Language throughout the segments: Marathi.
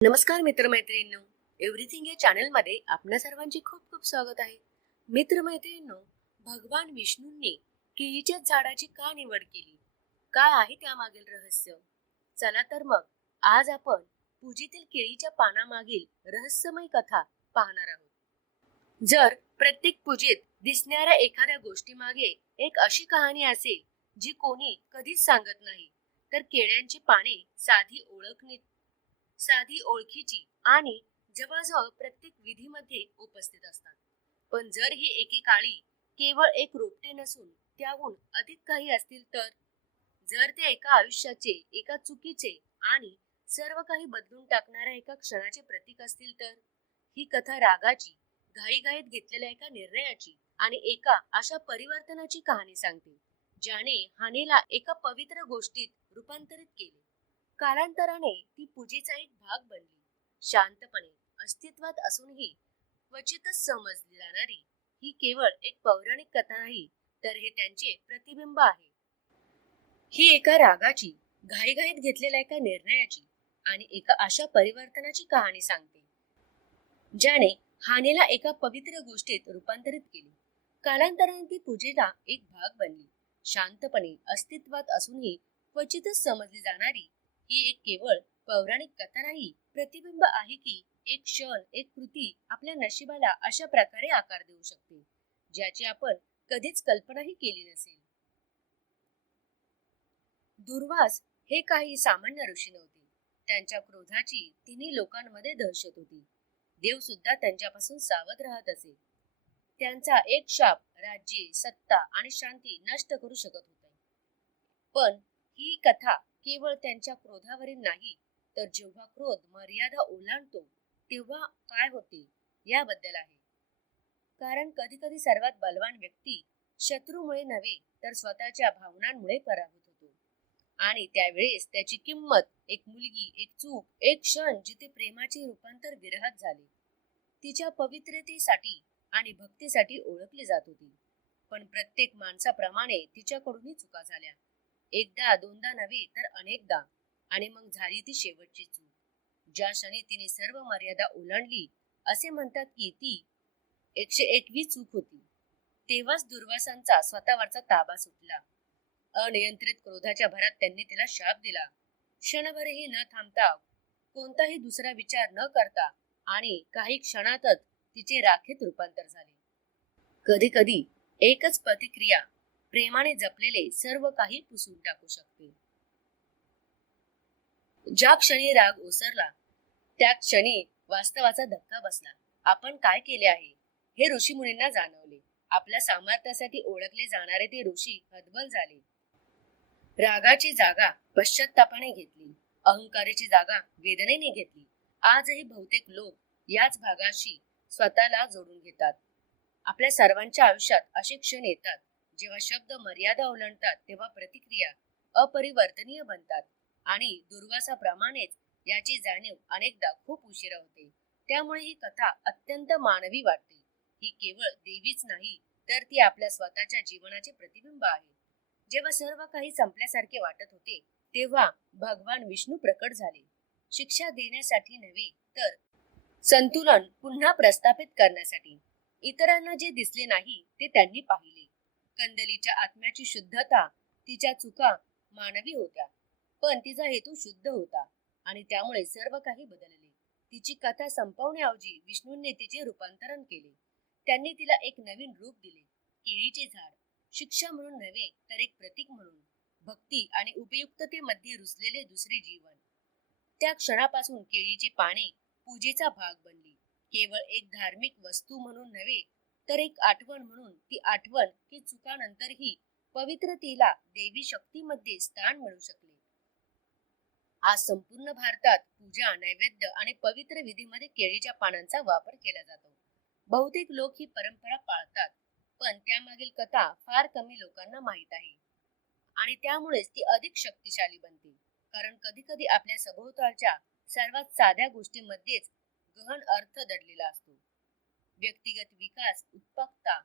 नमस्कार मित्रमैत्रिणींनो, एव्हरीथिंग या चॅनलमध्ये आपल्या सर्वांचे खूप खूप स्वागत आहे. मित्रमैत्रिणींनो, भगवान विष्णूंनी केळीच्या झाडाची का निवड केली? काय आहे त्यामागील रहस्य? चला तर मग आज आपण पूजेतील केळीच्या पानामागील रहस्यमय कथा पाहणार आहोत. जर प्रत्येक पूजेत दिसणाऱ्या एखाद्या गोष्टीमागे एक अशी कहाणी असेल जी कोणी कधीच सांगत नाही, तर केळ्यांची पाने साधी ओळखीची आणि जवळजवळ प्रत्येक विधीमध्ये उपस्थित असतात. पण जर ही एकेकाळी केवळ एक रोपटे नसून त्याहून अधिक काही असतील तर, जर ते एका आयुष्याचे, एका चुकीचे आणि सर्व काही बदलून टाकणाऱ्या एका क्षणाचे प्रतीक असतील तर, ही कथा रागाची, घाईघाईत घेतलेल्या एका निर्णयाची आणि एका अशा परिवर्तनाची कहाणी सांगते, ज्याने हानेला एका पवित्र गोष्टीत रूपांतरित केले. कालांतराने ती पूजेचा एक भाग बनली. शांतपणे अस्तित्वात असूनही क्वचितच समजली जाणारी ही केवळ एक पौराणिक कथा नाही, तर हे त्यांचे प्रतिबिंब आहे. ही एका रागाची, घाईघाईत घेतलेल्या एका निर्णयाची आणि एका अशा परिवर्तनाची कहाणी सांगते, ज्याने हानेला एका पवित्र गोष्टीत रूपांतरित केले. कालांतराने ती पूजेला एक भाग बनली. शांतपणे अस्तित्वात असूनही क्वचितच समजली जाणारी ही एक केवळ पौराणिक कथा नाही, प्रतिबिंब आहे की एक क्षण, एक कृती आपल्या नशिबाला अशा प्रकारे आकार देऊ शकते, ज्याची आपण कधीच कल्पनाही केली नसेल. दुर्वास हे काही सामान्य ऋषी नव्हते. त्यांच्या क्रोधाची तिन्ही लोकांमध्ये दहशत होती. देव सुद्धा त्यांच्यापासून सावध राहत असे. त्यांचा एक शाप राज्ये, सत्ता आणि शांती नष्ट करू शकत होते. पण ही कथा केवळ त्यांच्या क्रोधावरील नाही, तर जेव्हा क्रोध मर्यादा ओलांडतो तेव्हा काय होते याबद्दल आहे. कारण कधी कधी सर्वात बलवान व्यक्ती शत्रूमुळे नव्हे, तर स्वतःच्या भावनांमुळे पराभूत होतो. आणि त्यावेळेस त्याची किंमत एक मुलगी, एक चूक, एक क्षण जिथे प्रेमाचे रूपांतर विरहात झाले, तिच्या पवित्रतेसाठी आणि भक्तीसाठी ओळखली जात होती. पण प्रत्येक माणसाप्रमाणे तिच्याकडूनही चुका झाल्या. एकदा दोनदा नव्हे, तर अनेकदा. आणि मग झाली ती शेवटची चूक. ज्या क्षणी तिने सर्व मर्यादा ओलांडली, असे म्हणतात की ती 101वी चूक होती. तेव्हाच दुर्वासांचा स्वतःवरचा ताबा सुटला. अनियंत्रित क्रोधाच्या भरात त्यांनी तिला शाप दिला. क्षणभरही न थांबता, कोणताही दुसरा विचार न करता आणि काही क्षणातच तिचे राखेत रूपांतर झाले. कधी कधी एकच प्रतिक्रिया प्रेमाने जपलेले सर्व काही पुसून टाकू शकते. ज्या क्षणी राग ओसरला, त्या क्षणी वास्तवाचा धक्का बसला. आपण काय केले आहे हे ऋषी मुनींना जाणवले. आपल्या सामर्थ्यासाठी ओळखले जाणारे ते ऋषी हतबल झाले. रागाची जागा पश्चात्तापाने घेतली, अहंकाराची जागा वेदनेने घेतली. आजही बहुतेक लोक याच भागाशी स्वतःला जोडून घेतात. आपल्या सर्वांच्या आयुष्यात असे क्षण येतात जेव्हा शब्द मर्यादा ओलांडतात, तेव्हा प्रतिक्रिया अपरिवर्तनीय बनतात. आणि दुर्वासाप्रमाणेच याची जाणीव अनेकदा खूप उशिरा होते. त्यामुळे ही कथा अत्यंत मानवी वाटते. ही केवळ देवीच नाही, तर ती आपल्या स्वतःच्या जीवनाचे प्रतिबिंब आहे. जेव्हा सर्व काही संपल्यासारखे वाटत होते, तेव्हा भगवान विष्णू प्रकट झाले. शिक्षा देण्यासाठी नव्हे, तर संतुलन पुन्हा प्रस्थापित करण्यासाठी. इतरांना जे दिसले नाही ते त्यांनी पाहिले. कंदलीच्या आत्म्याची शुद्धता, तिच्या चुका मानवी होत्या, पण तिचा हेतू शुद्ध होता आणि त्यामुळे सर्व काही बदलले. तिची कथा संपवण्याऐवजी विष्णूंनी तिचे रूपांतरण केले. त्यांनी तिला एक नवीन रूप दिले, केळीचे झाड. शिक्षा म्हणून नव्हे, तर एक प्रतीक म्हणून, भक्ती आणि उपयुक्ततेमध्ये रुजलेले दुसरे जीवन. त्या क्षणापासून केळीची पाने पूजेचा भाग बनली. केवळ एक धार्मिक वस्तू म्हणून नव्हे, तर एक आठवण म्हणून. ती आठवण की चुकानंतरही पवित्रतेला देवी शक्तीमध्ये स्थान मिळू शकले. आज संपूर्ण भारतात पूजा, नैवेद्य आणि पवित्र विधीमध्ये केळीच्या पानांचा वापर केला जातो. बहुतेक लोक ही परंपरा पाळतात, पण त्यामागील कथा फार कमी लोकांना माहीत आहे. आणि त्यामुळेच ती अधिक शक्तिशाली बनते. कारण कधी कधी आपल्या सभोवतालच्या सर्वात साध्या गोष्टींमध्येच गहन अर्थ दडलेला असतो. व्यक्तिगत विकास, उत्पादकता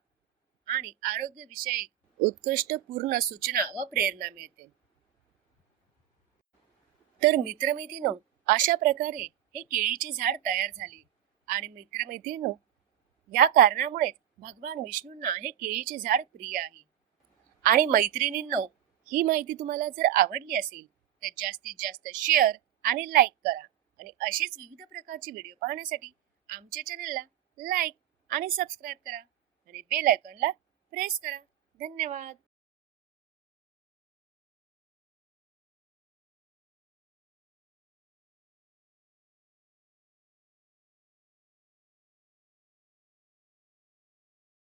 आणि आरोग्यविषयक उत्कृष्ट पूर्ण सूचना व प्रेरणा मिळते. तर मित्रमैत्रिणींनो, अशा प्रकारे हे केळीचे झाड तयार झाले. आणि मित्रमैत्रिणींनो, या कारणामुळेच भगवान विष्णूंना हे केळीचे झाड प्रिय आहे. आणि मैत्रिणींनो, ही माहिती तुम्हाला जर आवडली असेल तर जास्तीत जास्त शेअर आणि लाईक करा. आणि असेच विविध प्रकारचे व्हिडिओ पाहण्यासाठी आमच्या चॅनलला लाईक आणि सबस्क्राईब करा आणि बेल आयकॉनला प्रेस करा. धन्यवाद.